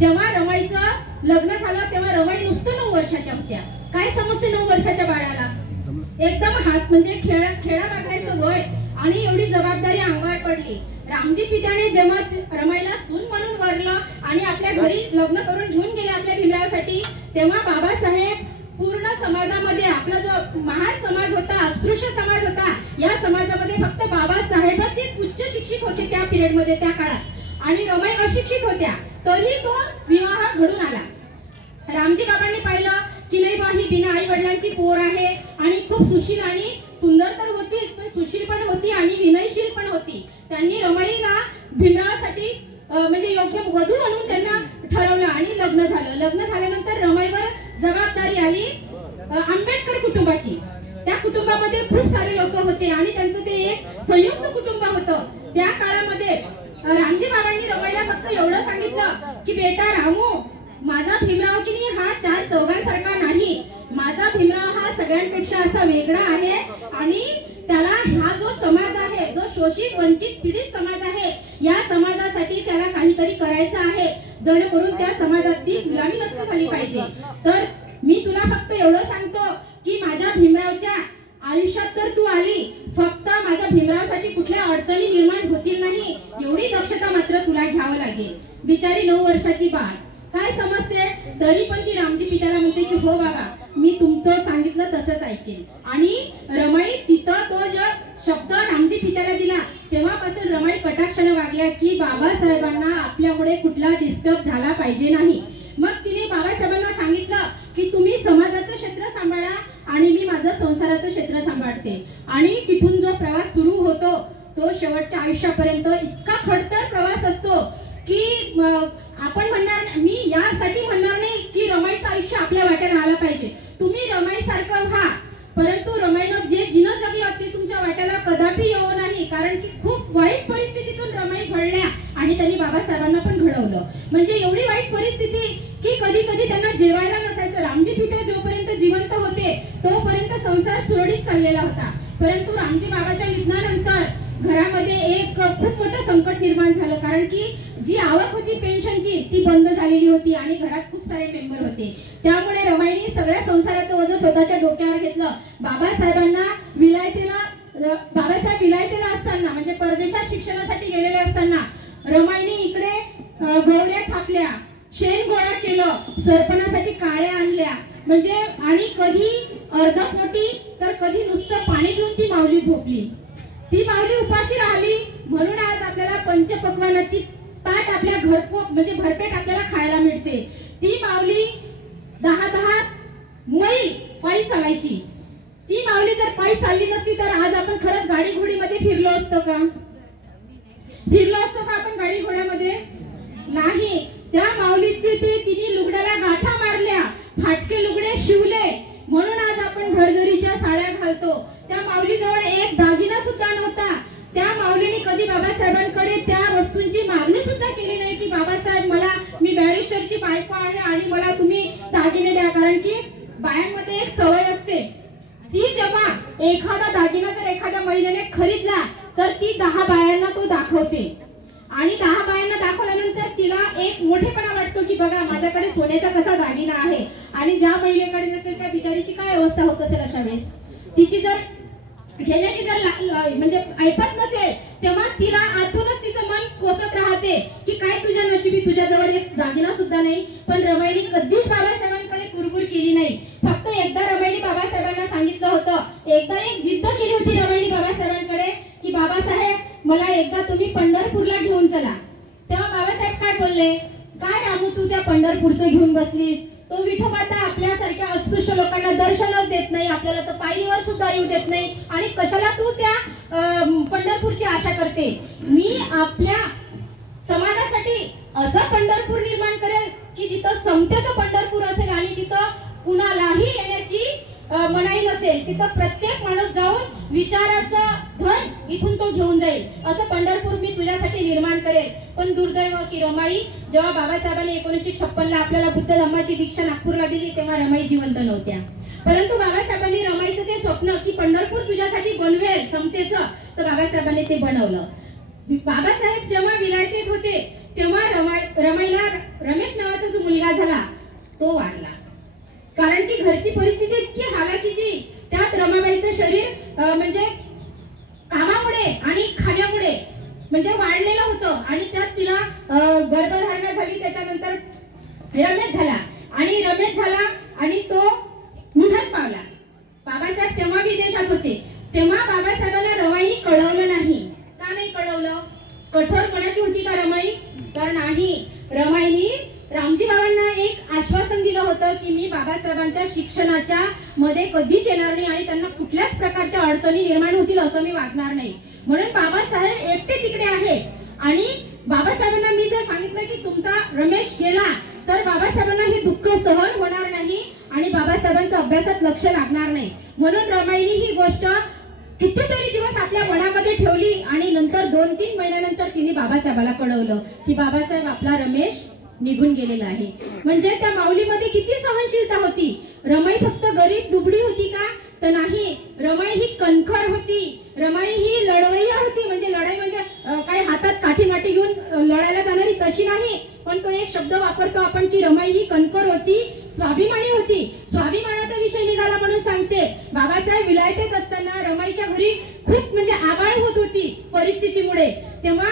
जेव्हा रमाईचं लग्न झालं तेव्हा रमाई नुसतं 9 वर्षाच्या होत्या. काय समजते 9 वर्षाच्या बाळाला? एकदम हास म्हणजे खेळा बघायचं वय आणि एवढी जबाबदारी अंगावर पडली. रामजी पित्याने जेव्हा रमाईला सून म्हणून वरलं आणि आपल्या घरी लग्न करून घेऊन गेले आपल्या भीमरावासाठी, तेव्हा बाबासाहेब पूर्ण समाजामध्ये आपला जो महान समाज होता, अस्पृश्य समाज होता, या समाजामध्ये फक्त बाबासाहेबच एक उच्च शिक्षित होते त्या पिरियड मध्ये, त्या काळात. आणि रमाई अशिक्षित होत्या, तरी तो विवाह घडून आला. रामजी बाबांनी पाहिलं की नाही बा ही बिना आई वडिलांची पोर आहे आणि खूप सुशील आणि सुंदर तर होतीच, पण सुशील पण होती आणि विनयशील पण होती. त्यांनी रमाईला भीमरावासाठी म्हणजे योग्य वधू म्हणून त्यांना ठरवलं आणि लग्न झालं. लग्न झाल्यानंतर रमाईवर जबाबदारी आली आंबेडकर कुटुंबाची. त्या कुटुंबामध्ये खूप सारे लोक होते आणि त्यांचं ते एक संयुक्त कुटुंब होतं. त्या काळामध्ये रामजी बाबांनी रमाईला फक्त एवढं सांगितलं की बेटा रामू, माझा भीमराव की नाही हा 4 चौघांसारखा नाही. माझा भीमराव हा सगळ्यांपेक्षा असा वेगळा आहे आणि त्याला हा जो समाज आहे, जो शोषित वंचित पीडित समाज आहे, या समाजासाठी त्याला काहीतरी करायचं आहे, जेणेकरून त्या समाजाची गुलामी नष्ट झाली पाहिजे. तर मी तुला फक्त एवढं सांगतो की माझ्या भीमरावच्या आयुष्यात तर तू आली, फक्त माझ्या भीमरावसाठी कुठल्या अडचणी निर्माण होतील नाही एवढी दक्षता मात्र तुला घ्यावं लागेल. बिचारी 9 वर्षाची बाळ काय समजते, तरी पण ती रामजी पित्याला म्हणते की हो बाबा, मी तुमचं सांगितलं तसंच ऐकेल. आणि रमाई तिथं तो जो शब्द रामजी पित्याला दिला तेव्हापासून रमाई कटाक्षाने वागल्या की बाबासाहेबांना आपल्यामुळे कुठला डिस्टर्ब झाला पाहिजे नाही. मग तिने बाबासाहेबांना सांगितलं की तुम्ही समाजाचं क्षेत्र सांभाळा आणि मी माझं संसाराचं क्षेत्र सांभाळते. आणि तिथून जो प्रवास सुरू होतो तो शेवटच्या आयुष्यापर्यंत इतका खडतर प्रवास असतो की आपण म्हणणार, मी यासाठी म्हणणार नाही की रमाईचं आयुष्य आपल्या वाट्याला आलं पाहिजे. तुम्ही रमाई सारखं व्हा, परंतु रमाईनं जे जिनं जगलं ते तुमच्या वाट्याला कदापि येऊ नाही. कारण की खूप वाईट परिस्थितीतून रमाई घडल्या आणि त्यांनी बाबासाहेबांना पण घडवलं. म्हणजे एवढी वाईट परिस्थिती की कधी कधी त्यांना जेवायला नसायचं. रामजी पिते जोपर्यंत जिवंत होते तोपर्यंत संसार सुरळीत चाललेला होता, परंतु रामजी बाबाच्या निधनानंतर घरामध्ये एक खूप मोठं संकट निर्माण झालं. कारण की जी आवक होती पेन्शनची ती बंद झालेली होती आणि घरात खूप सारे मेंबर होते. त्यामुळे रमाईने सगळ्या संसाराचं वजन स्वतःच्या डोक्यावर घेतलं. बाबासाहेब विलायतेला असताना म्हणजे परदेशात शिक्षणासाठी गेलेले असताना रमाईने इकडे गोवड्या थापल्या, शेण गोळा केलं, सरपणासाठी काळ्या आणल्या, म्हणजे आणि कधी अर्धपोटी तर कधी नुसतं पाणी पिऊन ती माऊली झोपली. ती माऊली उपाशी राहिली म्हणून आज आपल्याला पंचपक्वानाची ताट आपल्या घरपोट म्हणजे भरपेट आपल्याला खायला मिळते. ती माऊली 10 मैल पायी चालायची. ती माऊली जर पायी चालली नसती तर आज आपण खरंच गाडी घोडीमध्ये फिरलो असतो का? आपण गाडी घोड्यामध्ये नाही. त्या माऊलीचे तिने लुगड्याला गाठा मारल्या, फाटके लुगडे शिवले म्हणून आज आपण घरघरीच्या साड्या घालतो. त्या माऊलीजवळ एक दागिना सुद्धा नव्हता. त्या माऊलीने कधी बाबासाहेबांकडे त्या वस्तूंची मागणी सुद्धा केली नाही की बाबासाहेब मी बॅरिस्टरची बायको आहे आणि मला तुम्ही दागिने द्या. कारण की बायांमध्ये एक सवय असते, ती जेव्हा एखादा दागिना जर एखाद्या महिलेने खरीदला तर ती 10 बायांना तो दाखवते आणि 10 बायांना दाखवल्यानंतर तिला एक मोठेपणा वाटतो की बघा माझ्याकडे सोन्याचा कसा दागिना आहे. आणि ज्या महिलेकडे नसेल त्या बिचारीची काय अवस्था होत असेल अशा वेळेस. तिची जर घेण्याची जर म्हणजे ऐपत नसेल तेव्हा तिला आतूनच तिचं मन कोसत राहते की काय तुझ्या नशिबी, तुझ्याजवळ एक दागिना सुद्धा नाही. पण रमाईने कधीच बाबासाहेबांकडे कुरकुर केली नाही. फक्त एकदा रमाईने बाबासाहेबांना सांगितलं होतं, एकदा एक जिद्द केली होती रमाईने बाबासाहेबांकडे की बाबासाहेब मला एकदा तुम्ही पंढरपूरला घेऊन चला. तेव्हा बाबासाहेब काय बोलले, काय रामू तू त्या पंढरपूरचं घेऊन बसलीस, तो विठोबाचा आपल्यासारख्या अस्पृश्य लोकांना दर्शनच देत नाही, आपल्याला तर पायरीवर सुद्धा येऊ देत नाही आणि कशाला तू त्या पंढरपूरची आशा करते. मी आपल्या समाजासाठी असं पंढरपूर निर्माण करेल की जिथं समतेचं पंढरपूर असेल आणि तिथं कुणालाही येण्याची मनाई नसेल. तिथं प्रत्येक माणूस जाऊन विचाराचं धन इथून तो घेऊन जाईल, असं पंढरपूर मी तुझ्यासाठी निर्माण करेल. पण दुर्दैव की रमाई जेव्हा बाबासाहेबांनी 1956 आपल्याला बुद्ध धम्माची दीक्षा नागपूरला दिली तेव्हा रमाई जिवंत नव्हत्या. परंतु बाबासाहेबांनी रमाईचं ते स्वप्न की पंढरपूर तुझ्यासाठी बनवेल समतेचं, तर बाबासाहेबांनी ते बनवलं. बाबासाहेब जेव्हा विलायतेत होते तेव्हा रमाईला रमेश नावाचा मुलगा झाला तो वारला, कारण की घरची परिस्थिती इतकी हालाकीची, त्यात रमाबाईचं शरीर म्हणजे कामामुळे आणि खाण्यामुळे म्हणजे वाढलेलं होतं आणि त्यात तिला गर्भधारणा झाली. त्याच्यानंतर रमेश झाला आणि तो निधन पावला. बाबासाहेब तेव्हा विदेशात होते. तेव्हा बाबासाहेबांना रमाईने कळवलं नाही. का नाही कळवलं? कठोरपणाची होती का रमाई? तर नाही. रमाईने रामजी बाबांना एक आश्वासन दिलं होतं की मी बाबासाहेबांच्या शिक्षणाच्या मध्ये कधीच येणार नाही आणि त्यांना कुठल्याच प्रकारच्या अडचणी निर्माण होतील असं मी वागणार नाही. म्हणून बाबासाहेब एकटे तिकडे आहेत आणि बाबासाहेबांना मी जर सांगितलं की तुमचा रमेश गेला तर बाबासाहेबांना हे दुःख सहन होणार नाही आणि बाबासाहेबांच्या अभ्यासात लक्ष लागणार नाही. म्हणून रमाईने ही गोष्ट कितीतरी दिवस आपल्या मनामध्ये ठेवली आणि नंतर 2-3 महिन्यानंतर तिने बाबासाहेबाला कळवलं की बाबासाहेब आपला रमेश निघून गेलेला आहे. म्हणजे त्या माऊलीमध्ये किती सहनशीलता होती. रमाई फक्त गरीब दुबळी होती का? तर नाही. रमाई ही कणखर होती. रमाई ही लढवय्या होती. म्हणजे लढाई म्हणजे काही हातात काठीमाठी घेऊन लढायला जाणारी तशी नाही, पण तो एक शब्द वापरतो आपण की रमाई ही कणखर होती, स्वाभिमानी होती. स्वाभिमानाचा विषय निघाला म्हणून सांगते. बाबासाहेब विलायतेत असताना रमाईच्या घरी खूप म्हणजे आबाळ होत होती परिस्थितीमुळे. तेव्हा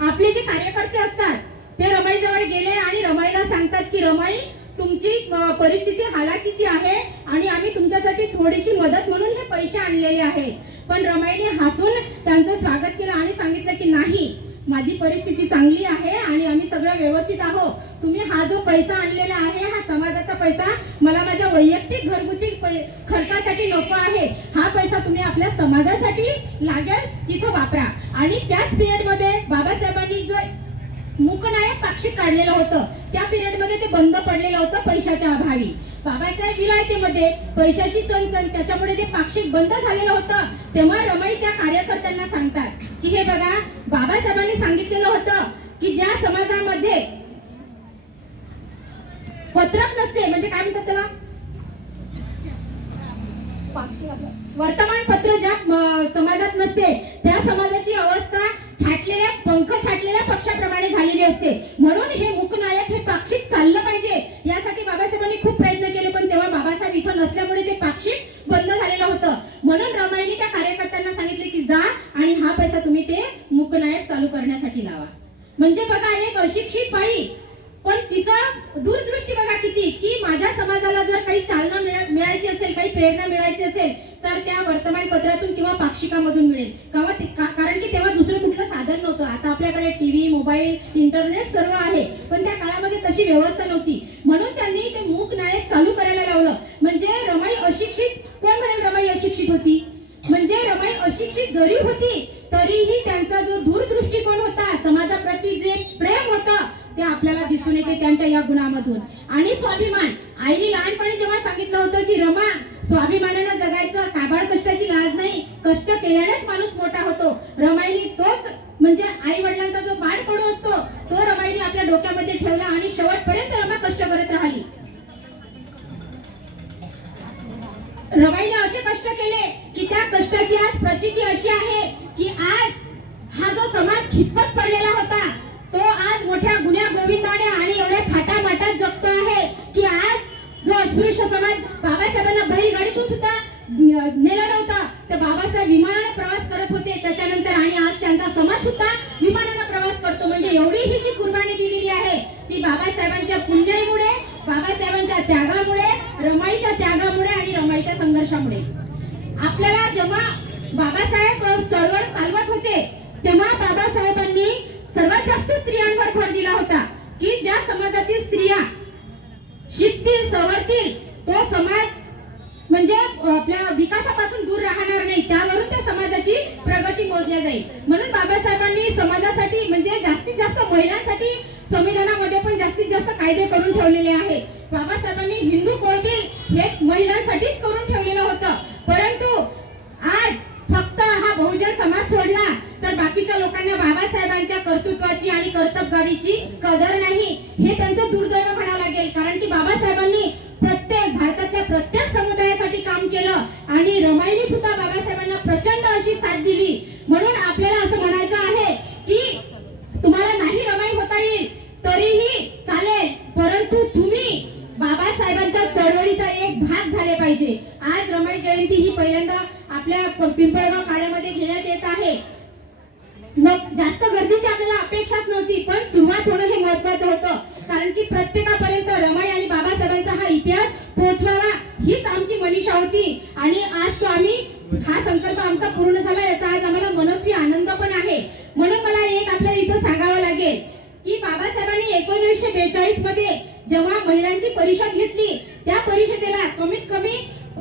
आपले जे कार्यकर्ते असतात ते रमाई जवळ गेले आणि रमाईला सांगतात की रमाई तुमची परिस्थिती हालाकीची आहे आणि आम्ही तुमच्यासाठी थोडीशी मदत म्हणून हे पैसे आणलेले आहेत. पण रमाईने हसून त्यांचं स्वागत केलं आणि सांगितलं की नाही, माझी परिस्थिती चांगली आहे आणि आम्ही सगळं व्यवस्थित आहोत. तुम्ही हा जो पैसा आणलेला आहे हा समाजाचा पैसा मला माझ्या वैयक्तिक घरगुती खर्चासाठी नको आहे. हा पैसा तुम्ही आपल्या समाजासाठी लागेल तिथं वापरा. आणि त्याच पिरियड मध्ये बाबासाहेबांनी जो मूकनायक पाक्षिक काढलेलं होतं त्या पिरियड मध्ये ते बंद पडलेलं होतं पैशाच्या अभावी. बाबासाहेब विलायतेमध्ये पैशाची चणचण, त्याच्यामुळे ते पाक्षिक बंद झालेलं होतं. तेव्हा रमाई त्या कार्यकर्त्यांना सांगतात की हे बघा, बाबासाहेबांनी सांगितलेलं होतं की ज्या समाजामध्ये पत्रक नसते, म्हणजे काय म्हणतात त्याला, वर्तमानपत्र ज्या समाजात नसते त्या समाजाची अवस्था छाटलेल्या पंख छाटलेल्या पक्षाप्रमाणे झालेली असते. म्हणून हे मूकनायक हे पाक्षिक चाललं पाहिजे यासाठी बाबासाहेबांनी खूप प्रयत्न केले. पण तेव्हा बाबासाहेब इथं नसल्यामुळे ते पाक्षिक बंद झालेलं होतं. म्हणून रमाईने त्या कार्यकर्त्यांना सांगितले की जा आणि हा पैसा तुम्ही ते मूकनायक चालू करण्यासाठी लावा. म्हणजे बघा, एक अशिक्षित बाई पण तिचा दूरदृष्टी बघा किती, की माझ्या समाजाला जर काही चालना मिळायची असेल, काही प्रेरणा मिळायची असेल तर त्या वर्तमानपत्रातून किंवा पाक्षिकामधून मिळेल. कारण की तेव्हा दुसरं कुठलं साधन नव्हतं. आता आपल्याकडे टीव्ही, मोबाईल, इंटरनेट सर्व आहे, पण त्या काळामध्ये तशी व्यवस्था नव्हती. म्हणून त्यांनी ते मूकनायक चालू करायला लावलं. म्हणजे रमाई अशिक्षित, कोण म्हणेल रमाई अशिक्षित होती? म्हणजे रमाई अशिक्षित जरी होती तरीही त्यांचा जो दूरदृष्टिकोन होता, समाजाप्रती जे प्रेम होतं ते आपल्याला दिसून येते त्यांच्या या गुणामधून. आणि स्वाभिमान, आईने लहानपणी जेव्हा सांगितलं होतं की रमा, स्वाभिमानानं जगायचं, काबाड कष्टाची लाज नाही, कष्ट केल्यानेच माणूस मोठा होतो. रमाईने तोच म्हणजे आई वडिलांचा जो बाळकडू असतो तो रमाईने आपल्या डोक्यामध्ये ठेवला आणि शेवटपर्यंत रमा कष्ट करत राहिली. रमाईने असे कष्ट केले की त्या कष्टाची आज प्रचिती अशी आहे की आज हा जो समाज खितपत पडलेला होता तो आज मोठ्या गुन्ह्या गोविंदाने आणि एवढ्या थाटामाटात जगतो आहे की आज जो अस्पृश्य समाज बाबासाहेबांना बैलगाडीतून सुद्धा नेला नव्हता, तर बाबासाहेब विमानाने प्रवास करत होते त्याच्यानंतर, आणि आज त्यांचा समाज सुद्धा विमानाने प्रवास करतो. म्हणजे एवढी ही जी कुर्बानी दिलेली आहे ती बाबासाहेबांच्या पुण्याईमुळे, बाबासाहेबांच्या त्यागामुळे, रमाईच्या त्यागामुळे आणि रमाईच्या संघर्षामुळे. आपल्याला जेव्हा बाबासाहेब चळवळ चालवत होते तेव्हा बाबासाहेबांनी सर्वात जास्त स्त्रियांवर भर दिला होता की ज्या समाजातील स्त्रिया शिकतील, सवरतील, तो समाज म्हणजे आपल्या विकासापासून दूर राहणार नाही, त्यावरून त्या समाजाची प्रगती मोजली जाईल. म्हणून बाबासाहेबांनी समाजासाठी म्हणजे जास्तीत जास्त महिलांसाठी संविधानामध्ये पण जास्तीत जास्त कायदे करून ठेवलेले आहेत. बाबासाहेबांनी हिंदू कोड बिल हे महिलांसाठीच करून ठेवलेलं होतं. परंतु आज फक्त हा बहुजन समाज सोडला तर बाकीच्या लोकांना बाबासाहेबांच्या कर्तृत्वाची आणि कर्तबगारीची कदर नाही. हे त्यांचं दुर्दैव म्हणावं लागेल. कारण की बाबासाहेबांनी प्रत्येक भारतातल्या प्रत्येक समुदायासाठी काम केलं आणि रमाईने सुद्धा बाबासाहेबांना प्रचंड अशी साथ दिली. म्हणून आपल्याला असं म्हणायचं आहे की तुम्हाला नाही रमाई होता येईल तरीही चालेल, परंतु तुम्ही भाग झाले पाहिजे। आज रमाई जयंती ही पहिल्यांदा आपल्या पिंपळगाव काड्यामध्ये घेण्यात येत आहे। जास्त गर्दीची आपल्याला अपेक्षाच नव्हती, पण सुरुवात होणं हे महत्त्वाचं होतं, कारण की प्रत्येकापर्यंत रमाई आणि बाबासाहेबांचा हा इतिहास पोहोचवावा हीच आमची मनीषा होती। आणि आज तो आम्ही हा संकल्प आमचा पूर्ण झाला, याचा आज आम्हाला मनस्वी आनंद पण आहे। म्हणून मला एक आपल्याला इथं सांगावं लागेल की बाबासाहेबांनी 1942 मध्ये जेव्हा महिलांची परिषद घेतली, त्या परिषदेला कमीत कमी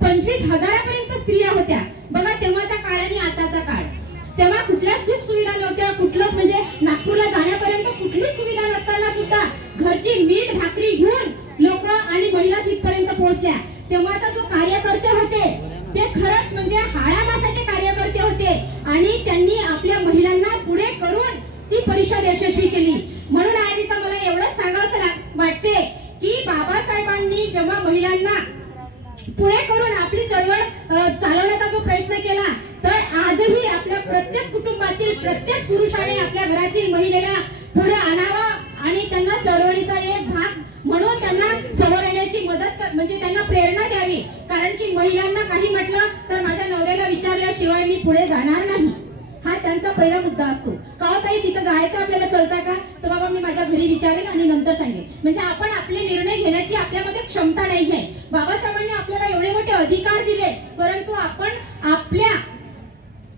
25,000पर्यंत स्त्रिया होत्या। बघा तेव्हाचा काळ आणि आताचा काळ, तेव्हा कुठल्या सुख सुविधा नव्हत्या, कुठलं म्हणजे नागपूरला जाण्यापर्यंत कुठलीच सुविधा नसताना सुद्धा घरची मीठ भाकरी घेऊन लोक आणि महिला तिथपर्यंत पोहोचल्या। तेव्हाचा जो कार्यकर्ते होते ते खरंच म्हणजे हाडामासाचे कार्यकर्ते होते आणि त्यांनी आपल्या महिलांना पुढे करून ती परिषद यशस्वी केली। म्हणून आज इथं मला एवढंच सांगावं वाटते की बाबासाहेबांनी जेव्हा महिलांना पुढे करून आपली चळवळ चालवण्याचा जो प्रयत्न केला, तर आजही आपल्या प्रत्येक कुटुंबातील प्रत्येक पुरुषाने आपल्या घरातील महिलेला पुढे आणावं आणि त्यांना चळवळीचा एक भाग म्हणून त्यांना समोर येण्याची मदत म्हणजे त्यांना प्रेरणा द्यावी। कारण की महिलांना काही म्हटलं तर माझ्या नवऱ्याला विचारल्याशिवाय मी पुढे जाणार नाही, हा त्यांचा पहिला मुद्दा असतो। का ताई तिथं जायचं आपल्याला चलता का, तर बाबा मी माझ्या घरी विचारेल आणि नंतर सांगेल। म्हणजे आपण आपले निर्णय घेण्याची आपल्यामध्ये क्षमता नाही आहे। बाबासाहेबांनी आपल्याला एवढे मोठे अधिकार दिले, परंतु आपण आपल्या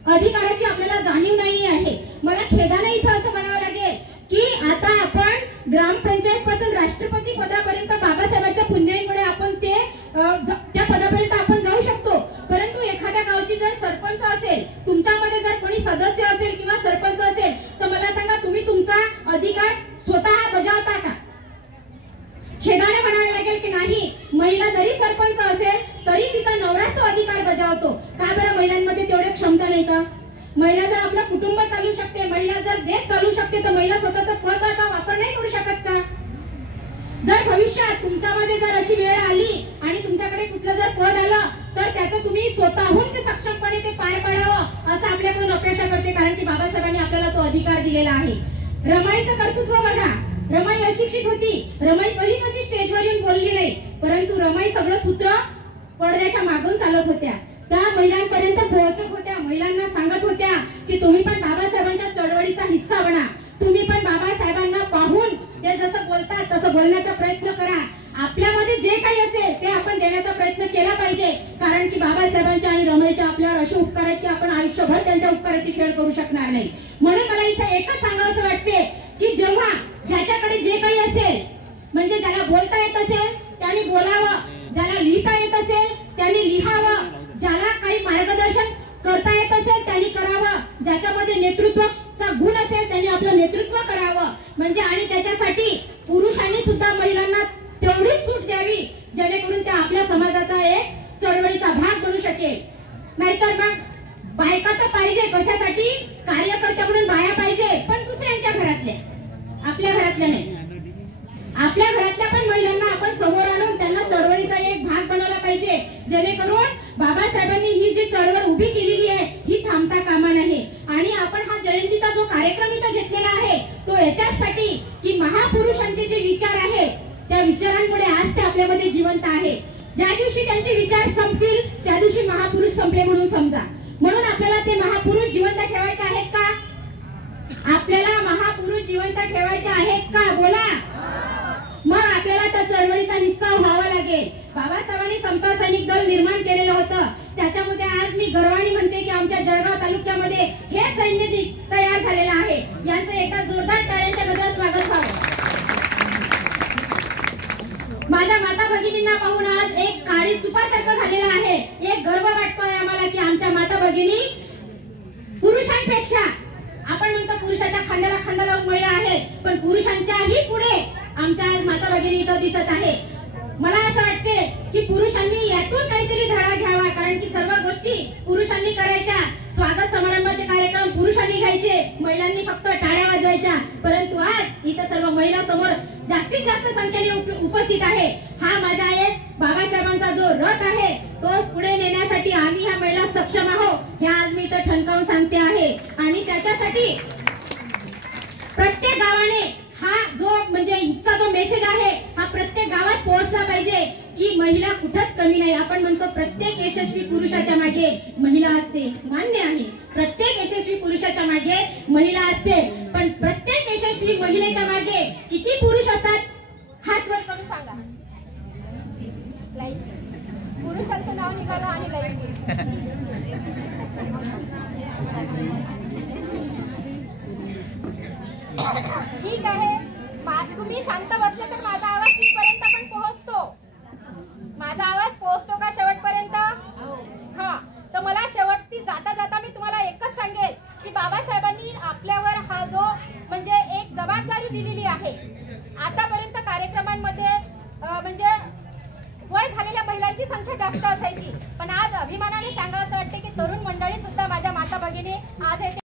अधिकाराची आपल्याला जाणीव नाही आहे। मला खेदाने इथं असं म्हणावं लागेल की आता आपण ग्रामपंचायत पासून राष्ट्रपती पदापर्यंत बाबासाहेबांच्या पुण्याईमुळे आपण त्या पदापर्यंत आपण जाऊ शकतो, परंतु एखाद्या गावची जर सरपंच असेल, तुमच्यामध्ये जर कोणी सदस्य असेल किंवा सरपंच असेल, तर मला सांगा तुम्ही तुमचा अधिकार स्वतः बजावता का? खेदाने म्हणावे लागेल की नाही। महिला जरी सरपंच असेल तरी तिचा नवराच तो अधिकार बजावतो। का बरं महिलांमध्ये तेवढी क्षमता नाही का? महिला जर आपलं कुटुंब चालू शकते, महिला जर देश चालू शकते, तर महिला स्वतःचा पदाचा वापर नाही करू शकत का? जर भविष्यात तुमच्यामध्ये जर अशी वेळ आली आणि तुमच्याकडे कुठलं जर पद आलं तर त्याचं तुम्ही स्वतःहून ते सक्षमपणे ते पार पाडावं असं आपल्याकडून अपेक्षा करते, कारण की बाबासाहेबांनी आपल्याला तो अधिकार दिलेला आहे। रमाईचं कर्तृत्व बघा, रमाई अशिक्षित होती, रमाई कधी कशी स्टेजवर येऊन बोलली नाही, परंतु रमाई सगळं सूत्र पडद्याच्या मागून चालत होत्या, त्या महिलांपर्यंत पोहोचत होत्या, महिलांना सांगत होत्या की तुम्ही पण बाबासाहेबांच्या चळवळीचा हिस्सा बना, तुम्ही पण बाबासाहेबांना पाहून ते जसं बोलतात तसं बोलण्याचा प्रयत्न करा। आपल्यामध्ये जे काही असेल ते आपण देण्याचा प्रयत्न केला पाहिजे, कारण की बाबासाहेबांच्या आणि रमाईच्या आपल्यावर असे उपकार आहेत की आपण आयुष्यभर त्यांच्या उपकाराची फेड करू शकणार नाही। म्हणून मला इथे एकच सांगावंसं वाटते की जेव्हा ज्याच्याकडे जे काही असेल, म्हणजे ज्याला बोलता येत असेल त्यांनी बोलावं, ज्याला लिहिता येत असेल त्यांनी लिहावं, ज्याला काही मार्गदर्शन करता येत असेल त्यांनी करावं, ज्याच्यामध्ये नेतृत्वाचा गुण असेल त्यांनी आपलं नेतृत्व करावं। म्हणजे आणि त्याच्यासाठी पुरुषांनी सुद्धा महिलांना तेवढीच सूट द्यावी जेणेकरून त्या आपल्या समाजाचा एक चळवळीचा भाग बनू शकेल। नाहीतर मग बायका तर पाहिजे, कशासाठी? कार्यकर्त्या म्हणून बाया पाहिजे, पण दुसऱ्यांच्या घरातल्या, आपल्या घरातल्या नाही। आपल्या घरातल्या पण महिलांना आपण समोर आणून त्यांना चळवळीचा एक भाग बनवला पाहिजे, जेणेकरून बाबासाहेबांनी ही जी चळवळ उभी केलेली आहे ही थांबता कामा नये। आणि आपण हा जयंतीचा जो कार्यक्रम इथं घेतलेला आहे तो याच्यासाठी की महापुरुषांचे जे विचार आहेत त्या विचारांमुळे आज ते आपल्यामध्ये जिवंत आहे। ज्या दिवशी त्यांचे विचार संपतील त्या दिवशी महापुरुष संपले म्हणून समजा। म्हणून आपल्याला ते महापुरुष जिवंत ठेवायचे आहेत का? आपल्याला महापुरुष जिवंत ठेवायचे आहेत का? बोला। मग आपल्याला त्या चळवळीचा हिस्सा व्हावा लागेल। बाबासाहेबांनी समता सैनिक दल निर्माण केलेलं होतं, त्याच्यामध्ये आज मी गर्वाने म्हणते की आमच्या जळगाव तालुक्यामध्ये हे सैन्य तयार झालेलं आहे। यांचं एका जोरदार टाळ्यांच्या गजरात स्वागत व्हावं। माझ्या माता भगिनींना पाहून आज एक काळी सुपासारखं झालेलं आहे। एक गर्व वाटतोय आम्हाला की आमच्या माता भगिनी पुरुषांपेक्षा, आपण म्हणतो पुरुषाच्या खांद्याला खांदा लावून महिला आहेत, पण पुरुषांच्याही पुढे आमच्या आज माता भगिनी इथं दिसत आहे। मला असं वाटते की पुरुषांनी यातून काहीतरी धडा घ्यावा, कारण की सर्व गोष्टी पुरुषांनी करायच्या, स्वागत समारंभाचे कार्यक्रम पुरुषांनी घ्यायचे, महिलांनी फक्त टाळ्या वाजवायच्या, परंतु आज इथं सर्व महिला समोर जास्तीत जास्त संख्येने उपस्थित आहे। हा माझा एक बाबासाहेबांचा जो रथ आहे तो पुढे नेण्यासाठी आम्ही ह्या महिला सक्षम आहोत हे आज मी इथं ठणकावून सांगते आहे। आणि त्याच्यासाठी प्रत्येक गावाने हा जो म्हणजे इथचा जो मेसेज आहे हा प्रत्येक गावात पोहोचला पाहिजे की महिला कुठंच कमी नाही. आपण म्हणतो प्रत्येक यशस्वी पुरुषाच्या मागे महिला असते, मान्य आहे. प्रत्येक यशस्वी पुरुषाच्या मागे महिला असते, पण प्रत्येक यशस्वी महिलेच्या मागे किती पुरुष असतात? हात वर करून सांगा. पुरुषांचं नाव निघालं आणि ठीक आहे. तुम्ही शांत बसले तर माझा आवाज तिथपर्यंत पण पोहोचतो. माझा आवाज पोहोचतो का शेवटपर्यंत? हा, तर मला शेवटी जाता जाता मी तुम्हाला एकच सांगेल की बाबासाहेबांनी आपल्यावर हा जो म्हणजे एक जबाबदारी दिलेली आहे. आतापर्यंत कार्यक्रमांमध्ये म्हणजे वय झालेल्या महिलांची संख्या जास्त असायची, पण आज अभिमानाने सांगा असं वाटते की तरुण मंडळी सुद्धा माझ्या माता भगिनी आज